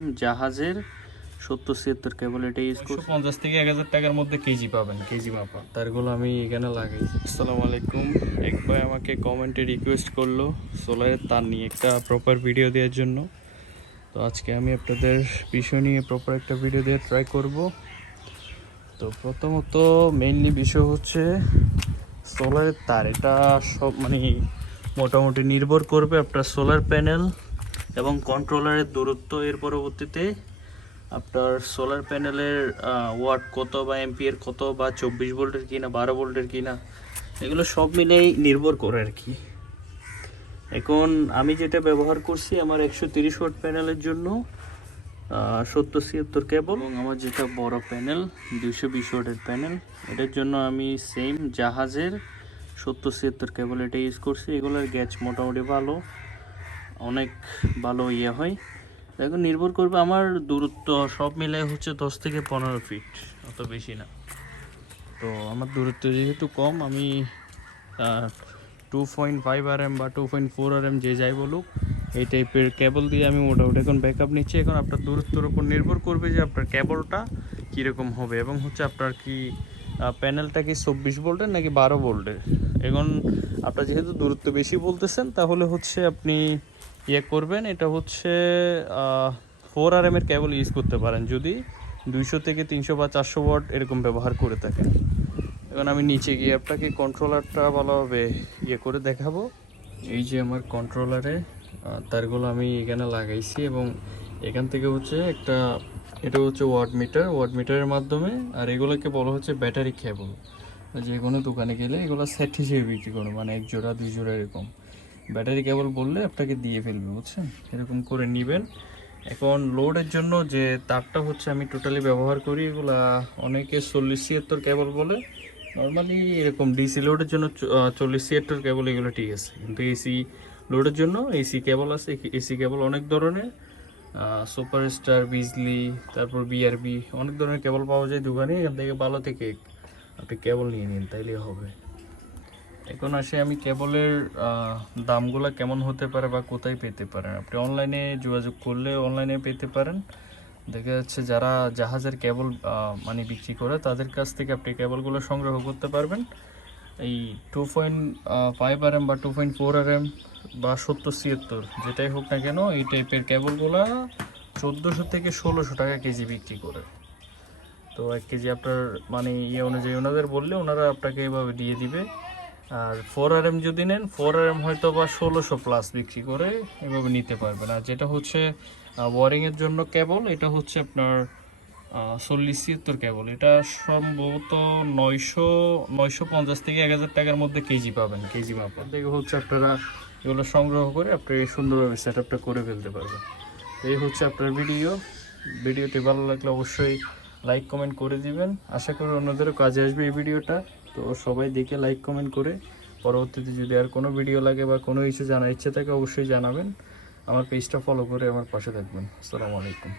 জাহাজের 70-76 কেবল এটা ইউজ করছি। 50 থেকে 1000 টাকার মধ্যে কেজি পাবেন, কেজি মাপা। তারগুলো আমি এখানে লাগাই। আসসালামু আলাইকুম। এক ভাই আমাকে কমেন্টে রিকোয়েস্ট করলো সোলারের তার নিয়ে একটা প্রপার ভিডিও দেওয়ার জন্য। তো আজকে আমি আপনাদের বিষয় নিয়ে প্রপার একটা ভিডিও দিয়ে ট্রাই করব। তো প্রথমত মেইনলি বিষয় হচ্ছে সোলারের তার। এটা সব মোটামুটি নির্ভর করবে আপনার সোলার প্যানেল এবং কন্ট্রোলারের দূরত্ব। এর পরবর্তীতে আপনার সোলার প্যানেলের ওয়াট কত বা এম্পিয়ার কত বা 24 ভোল্টের কিনা 12 ভোল্টের কিনা, এগুলো সব মিলেই নির্ভর করে আর কি। এখন আমি যেটা ব্যবহার করছি আমার 130 ওয়াট প্যানেলের জন্য 70-76 কেবল, এবং আমার যেটা বড় প্যানেল 220 ওয়াটের প্যানেল, এটার জন্য আমি সেম জাহাজের 70-76 কেবল এটা ইউজ করছি। এগুলোর গ্যাচ মোটামুটি ভালো, অনেক ভালো হয়। এখন নির্ভর করবে আমার দূরত্ব সব মিলে হচ্ছে 10 থেকে 15 ফিট, অত বেশি না। তো আমার দূরত্ব যেহেতু কম, আমি 2.5 RM বা 2.4 RM যে যাই বলুক, এই টাইপের কেবল দিয়ে আমি মোটামুটি এখন ব্যাকআপ নিচ্ছি। এখন আপনার দূরত্বের উপর নির্ভর করবে যে আপনার কেবলটা কীরকম হবে, এবং হচ্ছে আপনার কি প্যানেলটা কি 24 ভোল্টের নাকি 12 ভোল্টের। এখন আপনার যেহেতু দূরত্ব বেশি বলতেছেন, তাহলে হচ্ছে আপনি করবেন, এটা হচ্ছে 4 RM এর কেবল ইউজ করতে পারেন যদি 200 থেকে 300 বা 400 ওয়াট এরকম ব্যবহার করে থাকেন। এখন আমি নিচে গিয়ে আপনাকে কন্ট্রোলারটা ভালোভাবে করে দেখাবো। এই যে আমার কন্ট্রোলারে তারগুলো আমি এখানে লাগাইছি, এবং এখান থেকে হচ্ছে এটা হচ্ছে ওয়াট মিটারের মাধ্যমে, আর এগুলোকে বলা হচ্ছে ব্যাটারি কেবল। যে কোনো দোকানে গেলে এগুলো সেট হিসেবে বিক্রি করে, মানে 1 জোড়া 2 জোড়া এরকম ব্যাটারি কেবল বললে আপনাকে দিয়ে ফেলবে, বুঝছেন? এরকম করে নেবেন। এখন লোডের জন্য যে তারটা হচ্ছে আমি টোটালি ব্যবহার করি, এগুলা অনেকে 40-76 কেবল বলে। নর্মালি এরকম ডিসি লোডের জন্য 40-76 কেবল এগুলো ঠিক আছে, কিন্তু এসি লোডের জন্য এসি কেবল আছে। এসি কেবল অনেক ধরনের, সুপারস্টার, বিজলি, তারপর বিআরবি, অনেক ধরনের কেবল পাওয়া যায় দোকানে। এখান থেকে ভালো থেকে আপনি কেবল নিয়ে নিন, তাইলেই হবে। এখন আসে আমি কেবলের দামগুলো কেমন হতে পারে বা কোথায় পেতে পারেন। আপনি অনলাইনে যোগাযোগ করলে অনলাইনে পেতে পারেন। দেখা যাচ্ছে যারা জাহাজের কেবল বিক্রি করে, তাদের কাছ থেকে আপনি কেবলগুলো সংগ্রহ করতে পারবেন। এই 2.5 RM বা 2.4 RM বা 70-76 যেটাই হোক না কেন, এই টাইপের কেবলগুলো 1400 থেকে 1600 টাকা কেজি বিক্রি করে। তো 1 কেজি আপনার অনুযায়ী ওনাদের বললে ওনারা আপনাকে এভাবে দিয়ে দিবে। আর 4 RM যদি নেন, 4 RM হয়তো বা 1600 প্লাস বিক্রি করে, এভাবে নিতে পারবেন। আর যেটা হচ্ছে ওয়ারিংয়ের জন্য কেবল, এটা হচ্ছে আপনার 40-76 কেবল, এটা সম্ভবত 950 থেকে 1000 টাকার মধ্যে কেজি পাবেন, কেজি মাপা। দেখে হচ্ছে আপনারা এগুলো সংগ্রহ করে আপনি সুন্দরভাবে সেট আপটা করে ফেলতে পারবেন। এই হচ্ছে আপনার ভিডিওটি ভালো লাগলে অবশ্যই লাইক কমেন্ট করে দিবেন। আশা করি অন্যদেরও কাজে আসবে এই ভিডিওটা। তো সবাই দেখে লাইক কমেন্ট করে, পরবর্তীতে যদি আর কোনো ভিডিও লাগে বা কোনো কিছু জানার ইচ্ছে থাকে অবশ্যই জানাবেন। আমার পেজটা ফলো করে আমার পাশে থাকবেন। আসসালামু আলাইকুম।